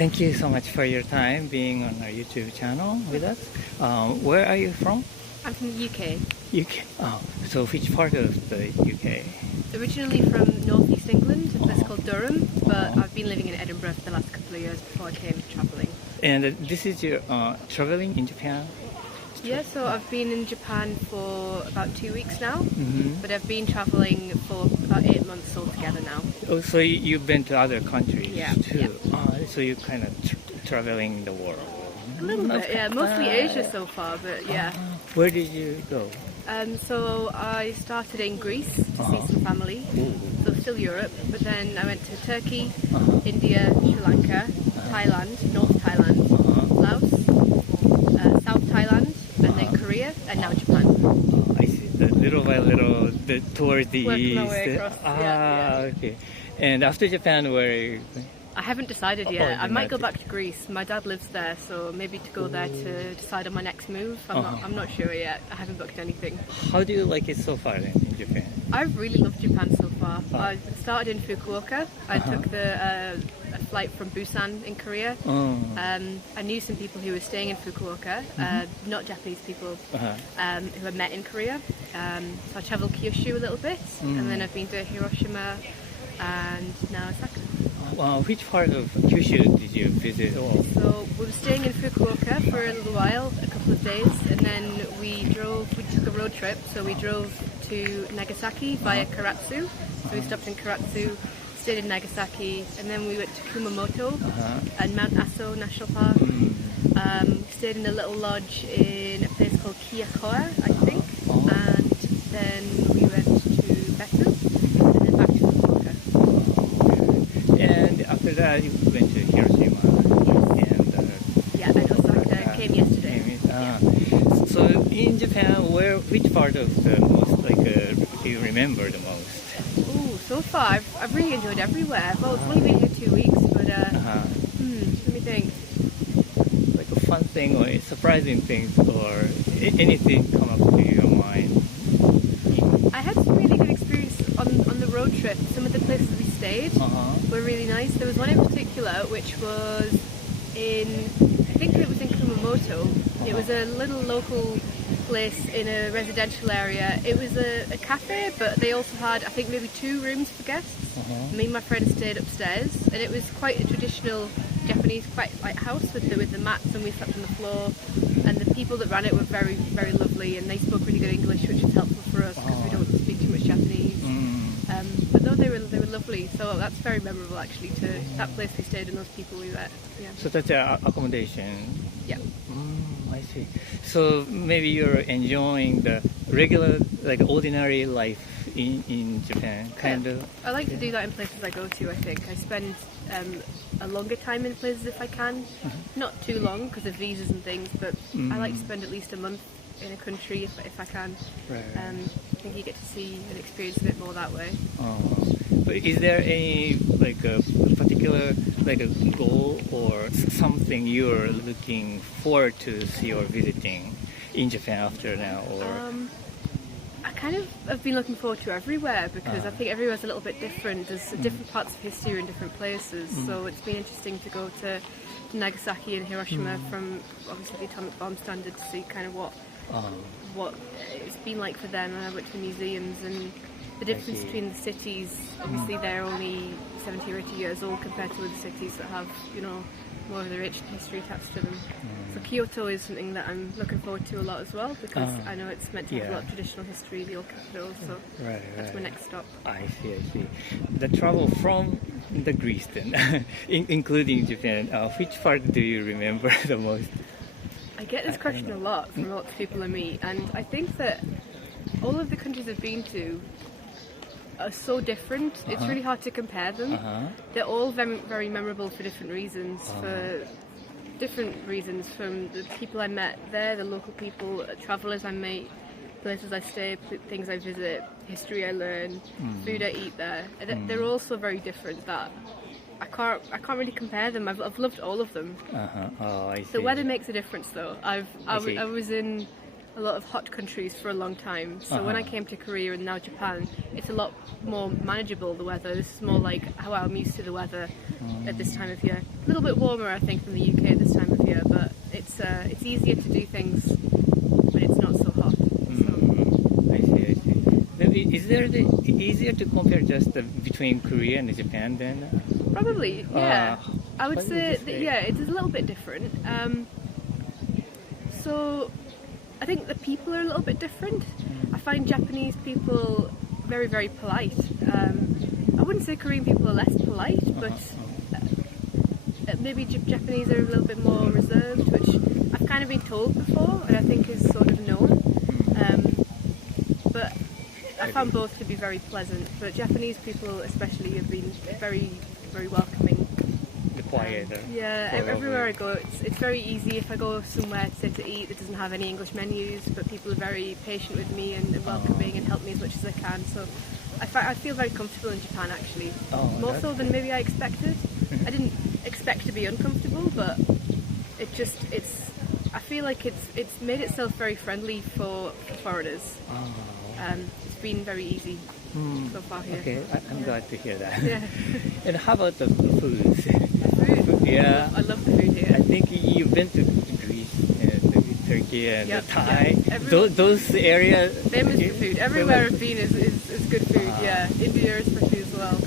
Thank you so much for your time being on our YouTube channel with us. Where are you from? I'm from the UK. UK. Oh, so which part of the UK? Originally from northeast England, a place called Durham, but I've been living in Edinburgh for the last couple of years before I came travelling. And this is your traveling in Japan? Yeah, so I've been in Japan for about 2 weeks now, but I've been travelling for about 8 months altogether now. Oh, so you've been to other countries too? Yeah. So you're kind of traveling the world? A little bit, yeah. Mostly Asia so far, but yeah. Where did you go? So I started in Greece to see some family, so still Europe, but then I went to Turkey, India, Sri Lanka, Thailand, North Thailand, Laos, South Thailand, and then Korea, and now Japan. I see. Little by little, towards the Working east. my way across, Okay. And after Japan, where? I haven't decided yet. I you're might not go yet. back to Greece. My dad lives there, so maybe to go there to decide on my next move. I'm not sure yet. I haven't booked anything. How do you like it so far then in Japan? I've really loved Japan so far. I started in Fukuoka. I took a flight from Busan in Korea. I knew some people who were staying in Fukuoka, not Japanese people, who I met in Korea. So I travelled Kyushu a little bit, and then I've been to Hiroshima and now Osaka. Which part of Kyushu did you visit? So we were staying in Fukuoka for a little while, a couple of days, and then we took a road trip, so we drove to Nagasaki via Karatsu. So we stopped in Karatsu, stayed in Nagasaki, and then we went to Kumamoto and Mount Aso National Park. Stayed in a little lodge in a place called Kiyakoa, I think, and then we went to Betu, and then back to Fukuoka. And after that, you went to Hiroshima. And Osaka came yesterday. So in Japan, which part of the most do you remember the most? Oh, so far I've really enjoyed everywhere. Well, it's only been here 2 weeks, but let me think. Like a fun thing or surprising things or anything come up to your mind? I had some really good experience on the road trip. Some of the places we stayed were really nice. There was one in particular which was I think it was in Kumamoto. It was a little local place in a residential area. It was a cafe, but they also had, I think, maybe 2 rooms for guests. Me and my friend stayed upstairs, and it was quite a traditional Japanese house with the mats, and we slept on the floor. And the people that ran it were very, very lovely, and they spoke really good English, which was helpful for us because we don't speak too much Japanese. But no, they were lovely. So that's very memorable actually. To that place we stayed and those people we met. Yeah. So that's accommodation. Yeah. I see. So maybe you're enjoying the regular, ordinary life in Japan, kind of. I like to do that in places I go to. I think I spend a longer time in places if I can. Not too long because of visas and things, but I like to spend at least a month in a country if I can. Right. I think you get to see and experience a bit more that way. But is there any a particular a goal or something you're looking forward to see or visiting in Japan after now? Or I kind of have been looking forward to everywhere because I think everywhere's a little bit different. There's different parts of history in different places, so it's been interesting to go to Nagasaki and Hiroshima from obviously the atomic bomb standard to see kind of what it's been like for them. And I went to the museums and the difference between the cities. Obviously they're only 70 or 80 years old compared to other cities that have, more of the rich history attached to them. So Kyoto is something that I'm looking forward to a lot as well because I know it's meant to have a lot of traditional history, the old capital, so that's my next stop. I see. The travel from the Greece then, including Japan, which part do you remember the most? I get this question a lot from lots of people I meet, and I think that all of the countries I've been to are so different. It's really hard to compare them. They're all very, very memorable for different reasons. From the people I met there, the local people, travellers I meet, places I stay, things I visit, history I learn, food I eat there. They're all so very different that I can't really compare them. I've loved all of them. I see. The weather makes a difference though. I was in a lot of hot countries for a long time, so when I came to Korea and now Japan, it's a lot more manageable, the weather. This is more like how I'm used to the weather. at this time of year. A little bit warmer, I think, than the UK at this time of year, but it's easier to do things when it's not so hot. So. I see. Maybe is there easier to compare just between Korea and Japan then? Probably, yeah. I would what say would you that, say? yeah, it is a little bit different. So I think the people are a little bit different. I find Japanese people very, very polite. I wouldn't say Korean people are less polite, but maybe Japanese are a little bit more reserved, which I've kind of been told before, and I think is sort of known. But I found both to be very pleasant. But Japanese people, especially, have been very, very welcoming. The quieter. Yeah, everywhere I go, it's very easy. If I go somewhere to eat that doesn't have any English menus, but people are very patient with me and welcoming and help me as much as they can. So I feel very comfortable in Japan, actually. More so than maybe I expected. I didn't expect to be uncomfortable, but I feel like it's made itself very friendly for foreigners. It's been very easy so far here. Okay, I'm glad to hear that. Yeah. And how about the foods? Food? Yeah. I love the food here. I think you've been to Greece and Turkey and Thai. Those areas. Famous for food. Everywhere I've been is good food. Yeah, India especially as well.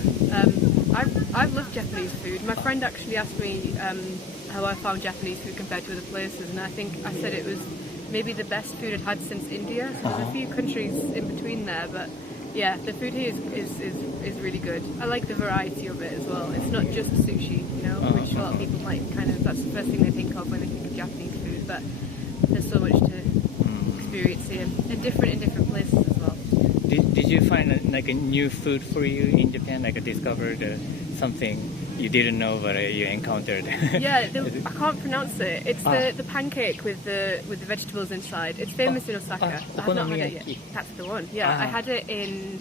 I've loved Japanese food. My friend actually asked me how I found Japanese food compared to other places, and I think I said it was maybe the best food I'd had since India. So there's a few countries in between there, but yeah, the food here is really good. I like the variety of it as well. It's not just sushi, which a lot of people might that's the first thing they think of when they think of Japanese food, but there's so much to experience here, and different in different places as well. Did you find like a new food for you in Japan? Like discovered something you didn't know but you encountered? Yeah, I can't pronounce it. It's the pancake with the vegetables inside. It's famous in Osaka. I have not had it yet. That's the one. Yeah, I had it in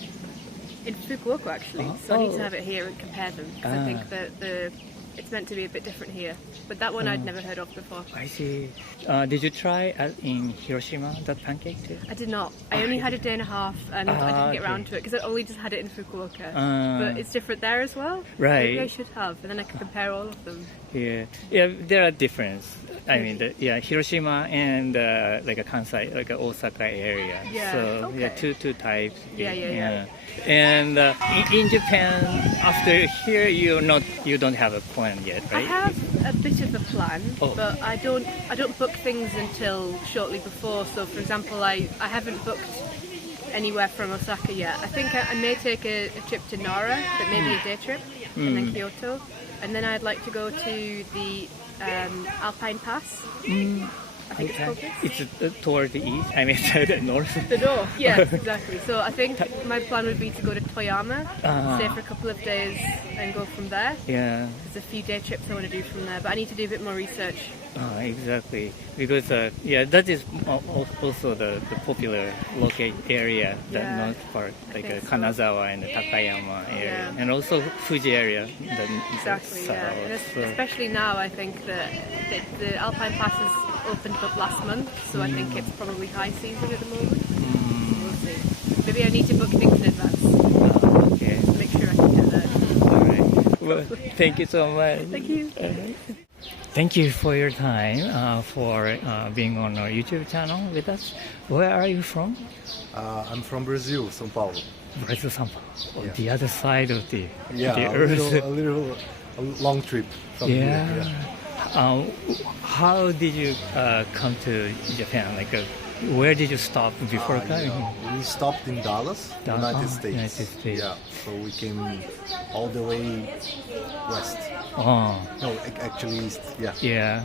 Fukuoka actually. So I need to have it here and compare them because I think that it's meant to be a bit different here. But that one I'd never heard of before. I see. Did you try in Hiroshima that pancake too? I did not. I only had a day and a half and I didn't get around to it because I only just had it in Fukuoka. But it's different there as well. Right. Maybe I should have, and then I can compare all of them. Yeah, there are differences. I mean, Hiroshima and like a Kansai, like a Osaka area. Yeah. So okay. two types. Yeah. And in Japan, after here, you don't have a plan yet, right? I have a bit of a plan, but I don't book things until shortly before. So, for example, I haven't booked anywhere from Osaka yet. I think I may take a trip to Nara, but maybe a day trip, and then Kyoto, and then I'd like to go to the Alpine Pass. I think it's called this. It's toward the east. I mean, the north. The north, yes, exactly. So I think my plan would be to go to Toyama, stay for a couple of days, and go from there. Yeah. There's a few day trips I want to do from there, but I need to do a bit more research. Exactly, because that is also the popular locate area, the north part, like Kanazawa and the Takayama area, and also Fuji area. Exactly, yeah. And especially now, I think that the Alpine Pass has opened up last month, so I think it's probably high season at the moment. We'll see. Maybe I need to book things in advance. Okay. Make sure I can get there. All right. Well, thank you so much. Thank you. All right. Thank you for your time, for being on our YouTube channel with us. Where are you from? I'm from Brazil, São Paulo. Brazil, São Paulo. The other side of the earth. A long trip from here. Yeah. How did you come to Japan? Like, where did you stop before coming? We stopped in Dallas, United States. United States. Yeah, so we came all the way west. No, actually east. Yeah. Yeah.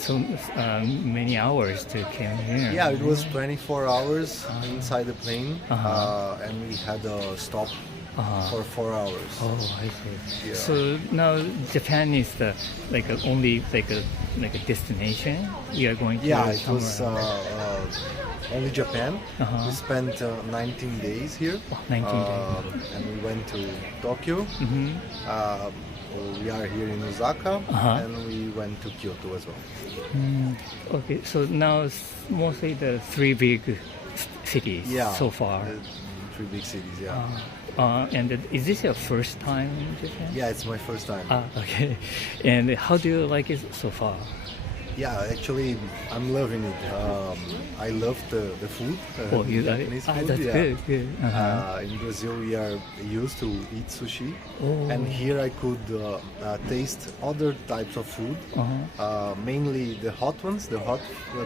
So many hours to come here. Yeah, it was 24 hours inside the plane, and we had a stop for 4 hours. Oh, I see. Yeah. So now Japan is the only like a destination we are going to. Yeah, it was only Japan. We spent 19 days here. 19 days. And we went to Tokyo. We are here in Osaka, and we went to Kyoto as well. Okay, so now it's mostly the three big cities so far. The 3 big cities, yeah. And is this your first time in Japan? Yeah, it's my first time. Okay. And how do you like it so far? Yeah, actually, I'm loving it. I love the food. You like Japanese it? food. That's Yeah. good. Good. In Brazil, we are used to eat sushi, Oh. and here I could taste other types of food, mainly the hot ones, the hot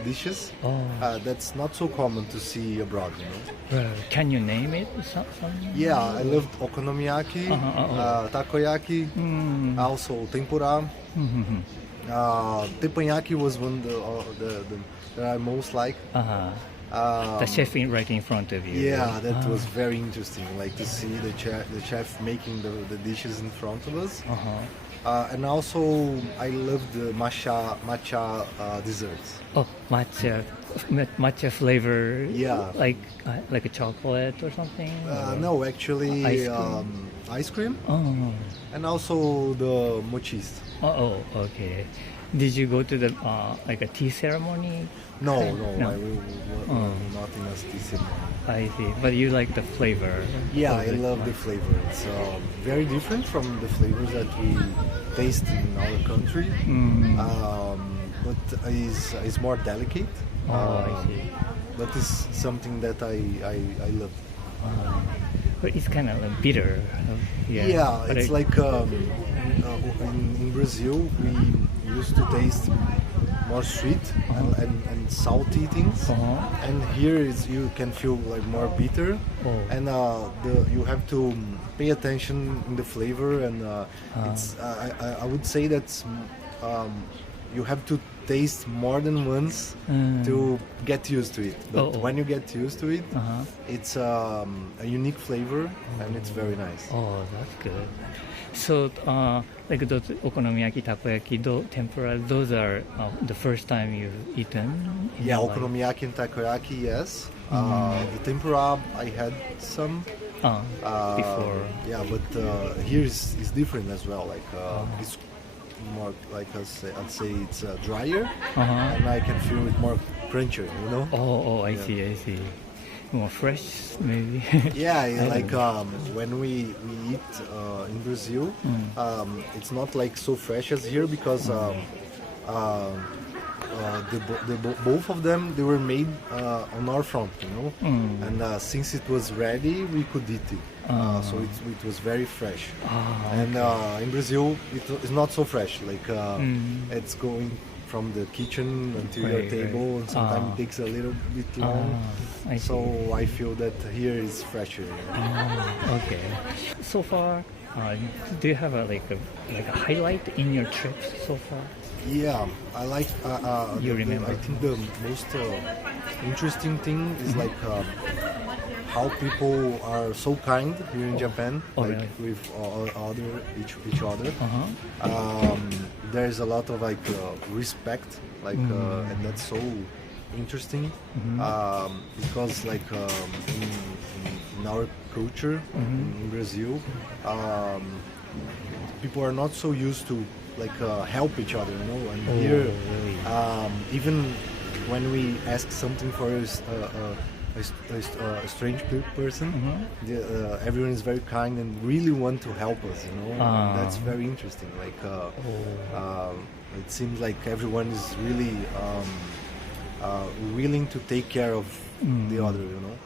dishes. Oh. That's not so common to see abroad, you know. Can you name it? Yeah, I loved okonomiyaki, takoyaki, also tempura. Teppanyaki was one that I most like. The chef right in front of you. Yeah, that was very interesting. Like to see the chef making the dishes in front of us. And also, I love the matcha desserts. Oh, matcha flavor. Yeah. Like a chocolate or something. No, actually, Ice cream? ice cream. Oh. And also the mochis. Oh, okay. Did you go to the like a tea ceremony? No, No. I will not in a tea ceremony. I see. But you like the flavor? Yeah, of I it. love the flavor. It's very different from the flavors that we taste in our country, but is more delicate. I see. But it's something that I love. But it's kind of bitter. Yeah, But it's like in Brazil we used to taste more sweet and salty things, and here you can feel like more bitter, and you have to pay attention in the flavor, and it's I would say that you have to taste more than once to get used to it. But when you get used to it, it's a unique flavor and it's very nice. Oh, that's good. So, like those okonomiyaki, takoyaki, tempura, those are the first time you've eaten? Yeah, okonomiyaki and takoyaki, yes. The tempura, I had some before. Yeah, but here is different as well. Like it's more like I'd say it's drier, and I can feel it more crunchier. You know? Oh, I see. More fresh, maybe. Yeah, like when we eat in Brazil, it's not like so fresh as here because both of them they were made on our front, you know, and since it was ready, we could eat it. So it was very fresh. And in Brazil, it's not so fresh. Like it's going from the kitchen until your table, and sometimes it takes a little bit long. So I feel that here is fresher. Okay. So far, do you have a highlight in your trips so far? Yeah, I like. You remember? I think the most interesting thing is like how people are so kind here in Japan, really? with each other. There's a lot of respect, and that's so interesting because in our culture in Brazil, people are not so used to help each other, you know. And here, even when we ask something for a strange person, everyone is very kind and really want to help us, you know. And that's very interesting. It seems like everyone is really willing to take care of the other, you know.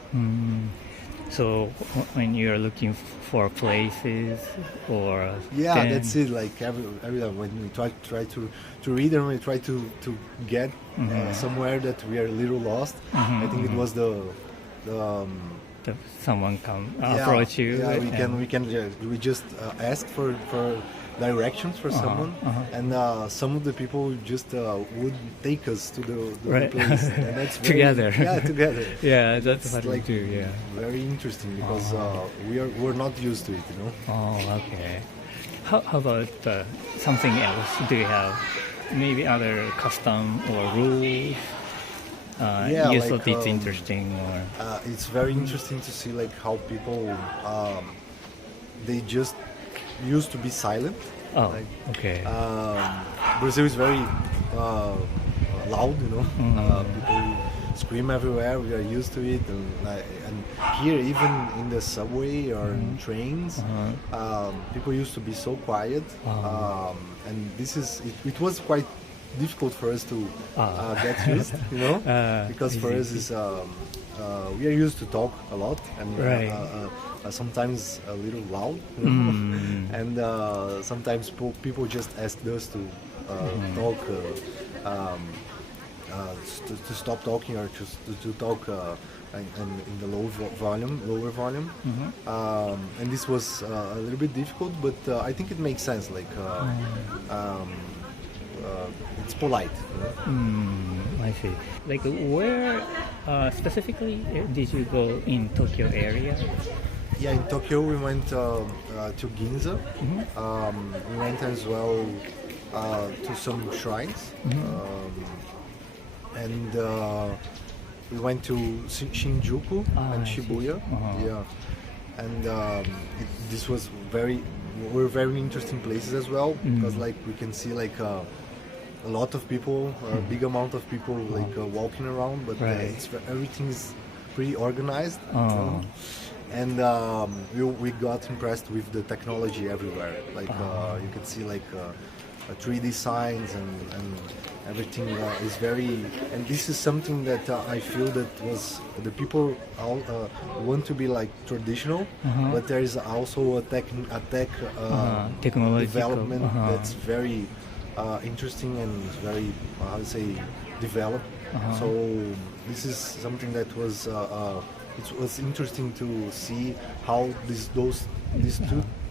So when you're looking for places or that's it. Like every when we try to read and we try to get somewhere that we are a little lost. I think it was someone come approach you. Yeah, we just ask for directions for someone, and some of the people just would take us to the place, and that's very, together. Yeah, together. Yeah, that's what we like do. Yeah. Very interesting because we're not used to it, you know. Oh, okay. How about something else? Do you have maybe other custom or rules? You thought it's interesting, or it's very interesting to see how people they just used to be silent. Okay. Brazil is very loud, you know. People scream everywhere. We are used to it, and here, even in the subway or in trains, people used to be so quiet, and it was quite difficult for us to get used, because for us is we are used to talk a lot and sometimes a little loud, and sometimes people just asked us to talk, to stop talking or to talk in the lower volume, and this was a little bit difficult, but I think it makes sense. Like it's polite. I see. Like where specifically did you go in Tokyo area? Yeah, in Tokyo we went to Ginza. We went as well to some shrines, and we went to Shinjuku and Shibuya. Yeah, and this was were very interesting places as well, because like we can see like a lot of people, a big amount of people like walking around, but everything is pretty organized. And we got impressed with the technology everywhere. Like you can see like 3D signs and everything is very. And this is something that I feel that was the people all, want to be like traditional, but there is also a tech development that's very interesting and very how to say developed. So this is something that was. It was interesting to see how these two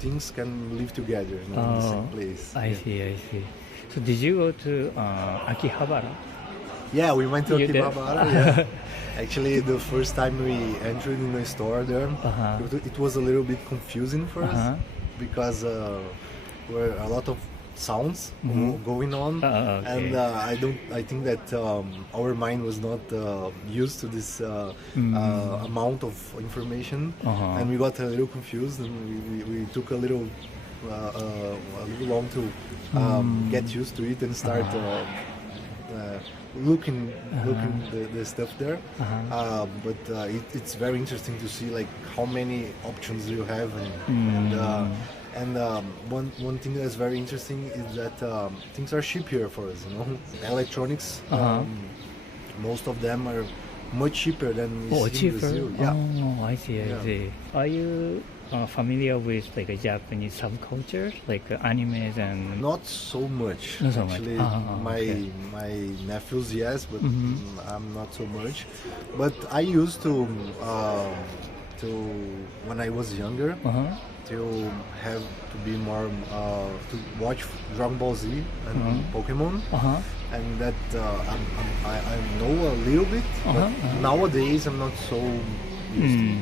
things can live together in the same place. I see. So did you go to Akihabara? Yeah, we went to Akihabara. Yeah. Actually, the first time we entered in the store there, it was a little bit confusing for us because there were a lot of sounds going on, and I think that our mind was not used to this amount of information, and we got a little confused, and we took a little long to get used to it and start looking the stuff there. But it's very interesting to see like how many options you have, and one thing that's very interesting is that things are cheap here for us. Electronics, most of them are much cheaper than we see in Brazil. Yeah. Oh, I see. Are you familiar with like a Japanese subculture, like animes and? Not so much. Not so actually. Much. My nephews, yes, but I'm not so much. But I used to when I was younger. To have to be more to watch Dragon Ball Z and Pokemon, and that I know a little bit, but nowadays I'm not so used to.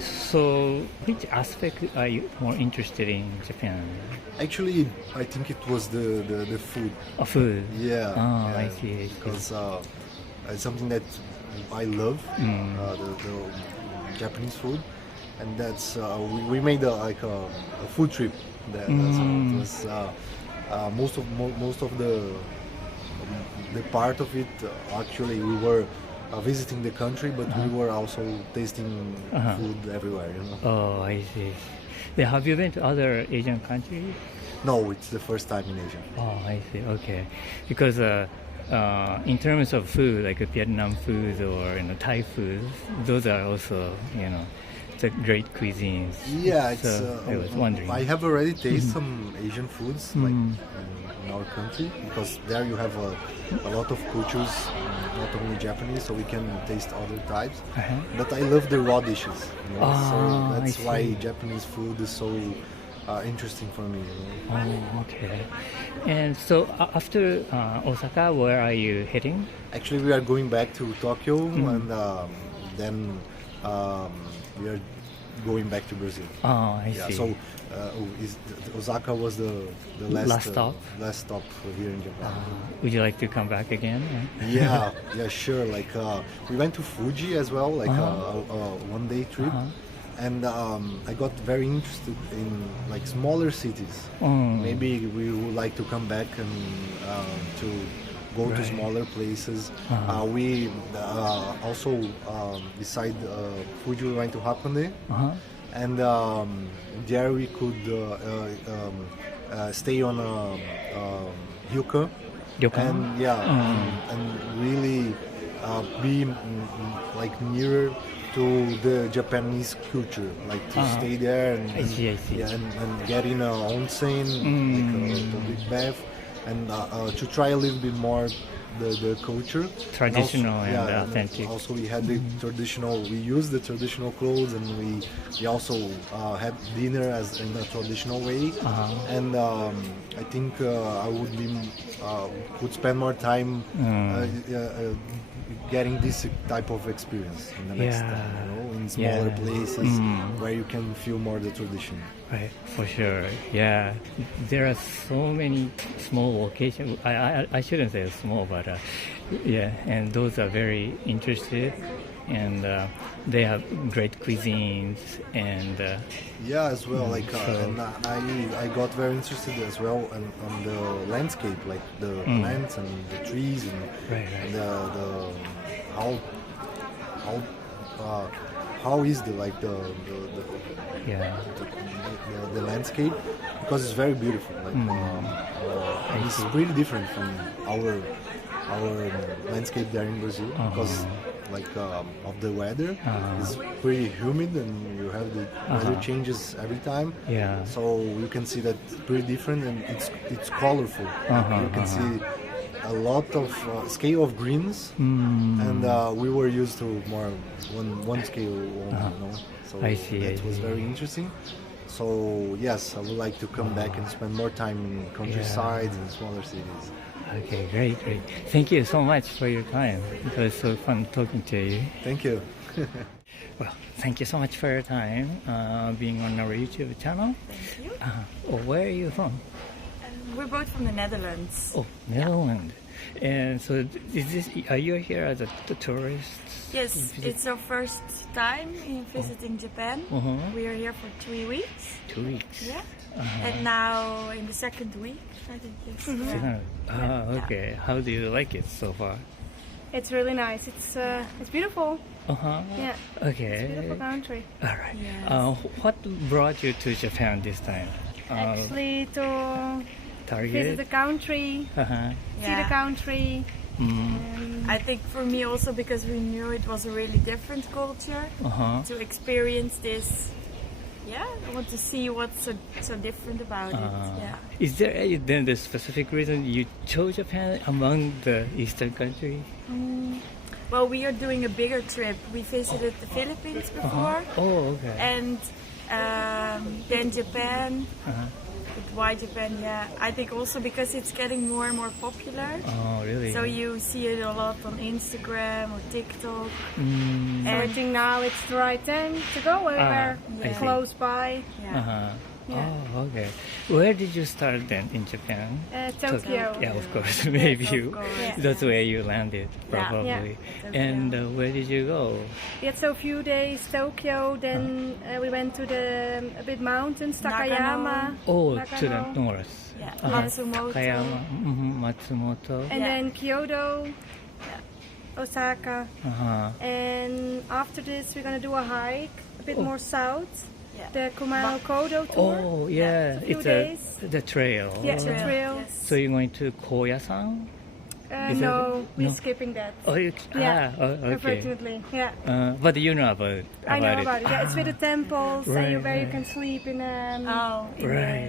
So, which aspect are you more interested in Japan? Actually, I think it was the food. Food. Yeah. I see. Because it's something that I love, the Japanese food. And that's we made a food trip there. So it was most of the part of it. Actually, we were visiting the country, but we were also tasting food everywhere. Oh, I see. Yeah, have you been to other Asian countries? No, it's the first time in Asia. Oh, I see. Okay, because in terms of food, like Vietnam food or Thai food, those are also the great cuisines. Yeah, so I was wondering. I have already tasted some Asian foods like in our country, because there you have a lot of cultures, not only Japanese, so we can taste other types. But I love the raw dishes, so that's why Japanese food is so interesting for me. Oh, okay. And so after Osaka, where are you heading? Actually, we are going back to Tokyo, and then we are going back to Brazil. Oh, I see. So Osaka was the last stop here in Japan. Would you like to come back again? Yeah, sure. Like we went to Fuji as well, like a one-day trip, and I got very interested in like smaller cities. Maybe we would like to come back and to go to smaller places. We also beside Fuji we went to Hakone, and there we could stay on a ryokan, and and really be like nearer to the Japanese culture, like to stay there and and get in a onsen, like a public bath, and to try a little bit more the culture, traditional and, also, and authentic. Also, we had the traditional. We used the traditional clothes, and we also had dinner as in a traditional way. And I think I would spend more time getting this type of experience in the next time, in smaller places where you can feel more the tradition. Right, for sure. Yeah, there are so many small locations. I shouldn't say small, but and those are very interesting, and they have great cuisines and as well. Like, and I got very interested as well on the landscape, like the plants and the trees and the how is the landscape, because it's very beautiful. Like, it's pretty different from our landscape there in Brazil, because of the weather. It's pretty humid and you have the weather changes every time. So you can see that it's pretty different, and it's colorful. You can see a lot of scale of greens, and we were used to more one scale only, so that was very interesting. So yes, I would like to come back and spend more time in countryside and smaller cities. Okay, great. Thank you so much for your time. It was so fun talking to you. Thank you. Well, thank you so much for your time being on our YouTube channel. Thank you. Where are you from? We're both from the Netherlands. Oh, Netherlands. And so, are you here as a tourist? Yes, it's our first time in visiting Japan. We are here for 3 weeks. 2 weeks. Yeah. And now in the second week, I think. Yes. Okay. How do you like it so far? It's really nice. It's beautiful. Yeah. Okay. It's a beautiful country. All right. Yes. What brought you to Japan this time? Actually, to Target? visit the country, see the country. I think for me also, because we knew it was a really different culture, to experience this. Yeah, I want to see what's so different about it. Yeah. Is there then the specific reason you chose Japan among the Eastern countries? Well, we are doing a bigger trip. We visited the Philippines before. Oh, okay. And then Japan. But why Japan? Yeah, I think also because it's getting more and more popular. Oh, really? So you see it a lot on Instagram or TikTok. So I think now it's the right time to go wherever close by. Yeah. Oh, okay. Where did you start then in Japan? Tokyo. Yeah, of course. Maybe Yes, of course. that's where you landed, probably. Yeah. And where did you go? We had so few days Tokyo, then we went to the bit mountains, Takayama. Oh, Nagano. to the north. Yeah. Matsumoto. Takayama, Matsumoto. And then Kyoto, Osaka. And after this we're gonna do a hike a bit more south. Yeah. The Kumano Kodo tour. Oh, yeah. Few It's days. the trail. Yeah, the trail. Yes. So you're going to Koya-san? Is No, it- we're no? skipping that. Oh, okay. Unfortunately, yeah. But you know about it. I know about it. Yeah, it's with the temples Right, where you right. can sleep in Oh, in Right.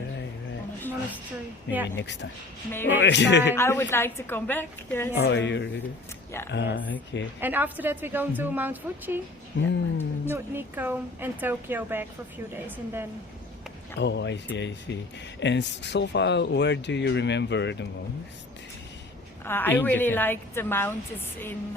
the monastery. Maybe Yeah. next time. maybe Next time. I would like to come back. Yes. Oh, you really? Yeah. Okay. And after that we're going to Mount Fuji, Mm. Nikko, and Tokyo back for a few days, and then Oh, I see. And so far, where do you remember the most? I In really Japan. like the mountains in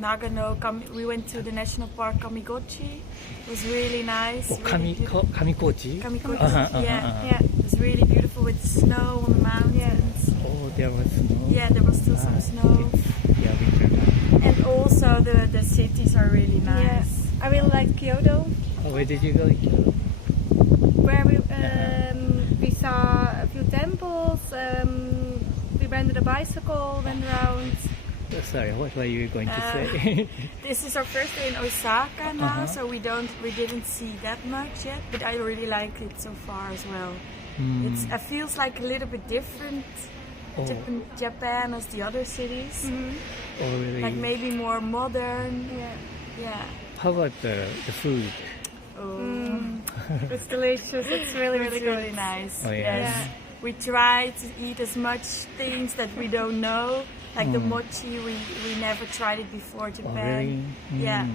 Nagano. We went to the national park Kamigochi. It was really nice. Oh, really beautiful. Kamikochi? Kamigochi. Yeah. It was really beautiful with snow on the mountains. Oh, there was snow. Yeah, there was still some snow. Yeah, winter time. And also the cities are really nice. yes, I really like Kyoto, Oh, where did you go? where we saw a few temples. We went rented a bicycle, went around. Sorry, what were you going to say? This is our first day in Osaka now, so we didn't see that much yet, but I really like it so far as well. It feels like a little bit different Japan as the other cities. Oh, really? Like maybe more modern. Yeah. How about the food? It's delicious. It's really, really It's good. really nice. Oh, yeah. Yes. We try to eat as much things that we don't know. Like the mochi, we never tried it before Japan. Really? Yeah.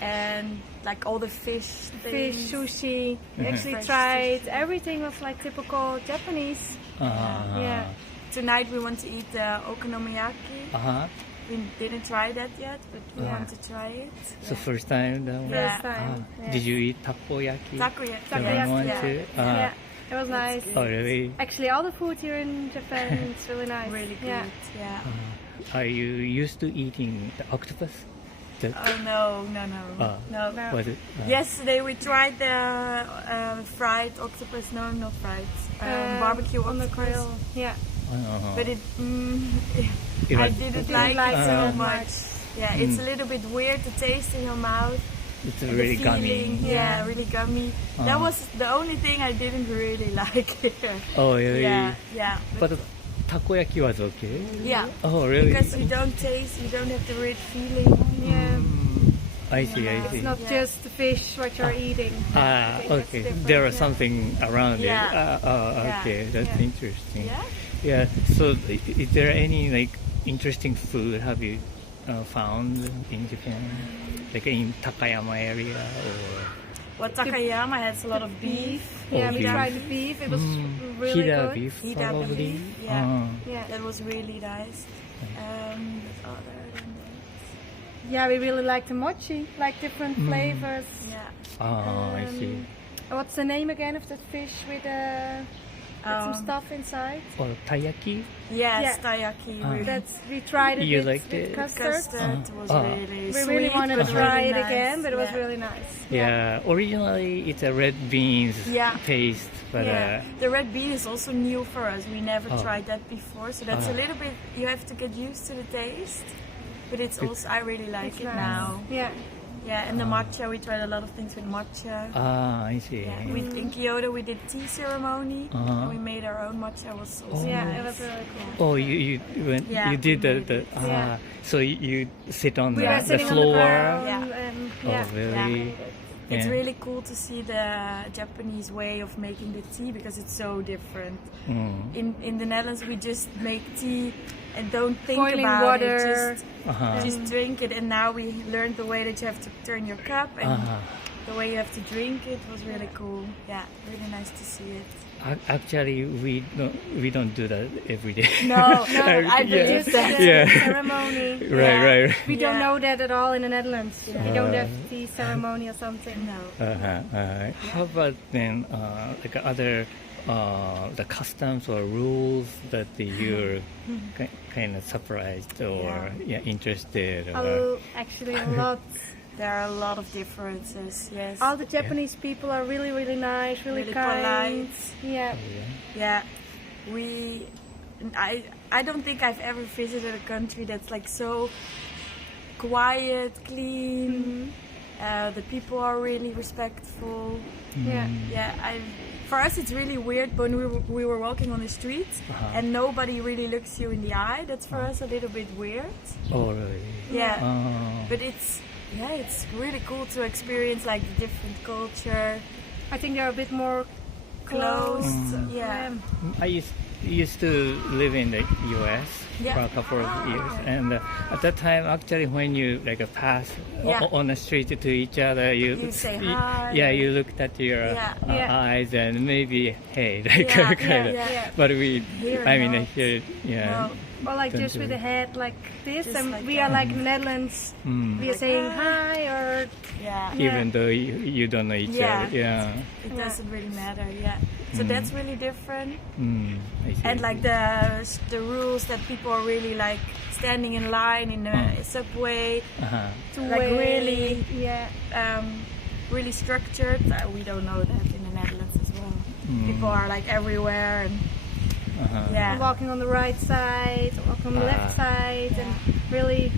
And like all the fish Fish, things. sushi. We actually Fresh tried sushi. everything of like typical Japanese. Yeah. Tonight we want to eat the okonomiyaki. We didn't try that yet, but we want to try it. So first time that one? First time. Ah. Did you eat takoyaki? Takoyaki. The main one too? Yeah. It was nice. Oh, really? Actually, all the food here in Japan is really nice. Really good. Yeah. Yeah. Are you used to eating the octopus? Oh no. No. Was it? Yesterday we tried the fried octopus. No, not fried. Barbecue on the octopus. grill. Yeah. But It I was- didn't like like it it so so much. Yeah, it's a little bit weird to taste in your mouth. It's And really the gummy. feeling, yeah, really gummy. That was the only thing I didn't really like here. Oh, really? Yeah. But takoyaki was okay? Yeah. Oh, really? Because you don't taste, you don't have the weird feeling. Yeah. I see. It's not just the fish what you're eating. Ah, I think that's okay. different, There was yeah. something around Yeah. it. Okay. That's Yeah. interesting. Yeah. Yeah. So, is there any like interesting food have you found in Japan, like in Takayama area or? Well, Takayama has a lot of beef. Yeah, we beef. tried the beef. It was really Hida good. beef, Hida probably. beef, yeah. Yeah. That was really nice. Other than Yeah, we really like the mochi, like different flavors. that, yeah. I see. What's the name again of that fish with some stuff inside? Or taiyaki? Yes, Yeah. taiyaki. We tried it You with, liked with it? custard. Custard was really We sweet. really wanted to but try really it nice. again, but it was Yeah. really nice. Yeah. Originally, it's a red beans Yeah. paste, but Yeah. The red bean is also new for us. We never Oh. tried that before, so that's a little bit. You have to get used to the taste, but it's also I really like It's it nice. now. Yeah. Yeah, and the matcha, we tried a lot of things with matcha. I see. Yeah, in Kyoto we did tea ceremony, and we made our own matcha. It was also Yeah, nice. it was really cool. Oh, you went, Yeah, you did we the made it. Yeah. so you sit on We the were sitting on the floor. ground Yeah. and Oh, yeah. really? It's Yeah. really cool to see the Japanese way of making the tea because it's so different. In the Netherlands we just make tea and don't think Boiling about water. it. Just drink it, and now we learned the way that you have to turn your cup and the way you have to drink it was really cool. Yeah, really nice to see it. Actually, we don't do that every day. No, I Yeah. believe that. Yeah. Ceremony. Right. We don't Yeah. know that at all in the Netherlands. We don't have tea ceremony or something. No. How about then, like other the customs or rules that you're kind of surprised or interested? Or, Actually, a lot. There are a lot of differences. Yes. All the Japanese people are really, really nice, really, Really kind. polite. Yeah. Yeah, I don't think I've ever visited a country that's like so quiet, clean. The people are really respectful. Yeah. Yeah, for us it's really weird when we were walking on the streets and nobody really looks you in the eye. That's for us a little bit weird. oh, really? Yeah, Oh. but it's really cool to experience like the different culture. I think they're a bit more Closed. closed. Yeah. I used to live in the U.S. Yeah. for a couple of years, and at that time, actually, when you like pass Yeah. on the street to each other, You say hi. Yeah, you looked at your Yeah. eyes and maybe hey, like Yeah, kind of. yeah. But we, Here, I mean, no. here, yeah. No. Or like Don't just do with it. the head like this, Just and like we that. are like in the Netherlands. We are Like, saying hi. hi or Yeah. Even though you don't know each Yeah. other, yeah. It doesn't really matter. Yeah. So that's really different. I see. And like the rules that people are really like standing in line in the subway, like really really structured. We don't know that in the Netherlands as well. People are like everywhere and Yeah. walking on the right side, walking on the left side, and really,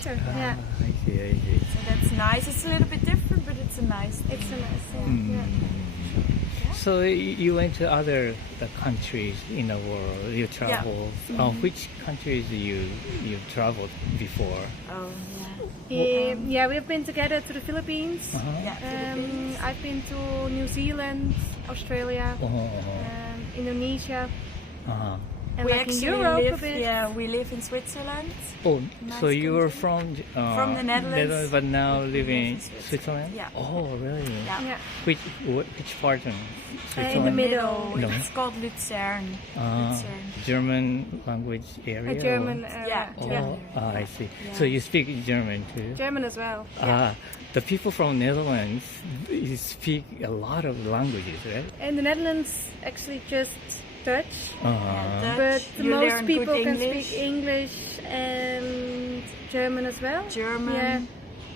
structure. Yeah, I see. So that's nice. It's a little bit different, but it's a nice thing. it's a nice thing. Yeah. So you went to other the countries in the world. You traveled. Which countries you traveled before? Oh, Yeah, we've been together to the Philippines. yeah. Philippines. I've been to New Zealand, Australia, Indonesia, and We like in actually Europe a live. bit. Yeah, we live in Switzerland. Oh, Nice so you were country. from the Netherlands, but now live in in Switzerland. Switzerland. Yeah. Oh, really? Yeah. Yeah. Which part of In the Switzerland? middle. No. It's called Lucerne. Lucerne. German language area. A German. Yeah. Oh, I see. Yeah. So you speak German too. German as well. The people from Netherlands speak a lot of languages, right? In the Netherlands, actually just Dutch. Yeah, But Dutch. You most learn people good can English. speak English and German as well. German. Yeah.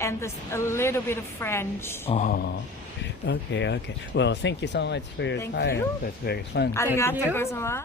And there's a little bit of French. Okay. Well, thank you so much for your Thank time. you. That's very fun. Arigato you. gozaimasu.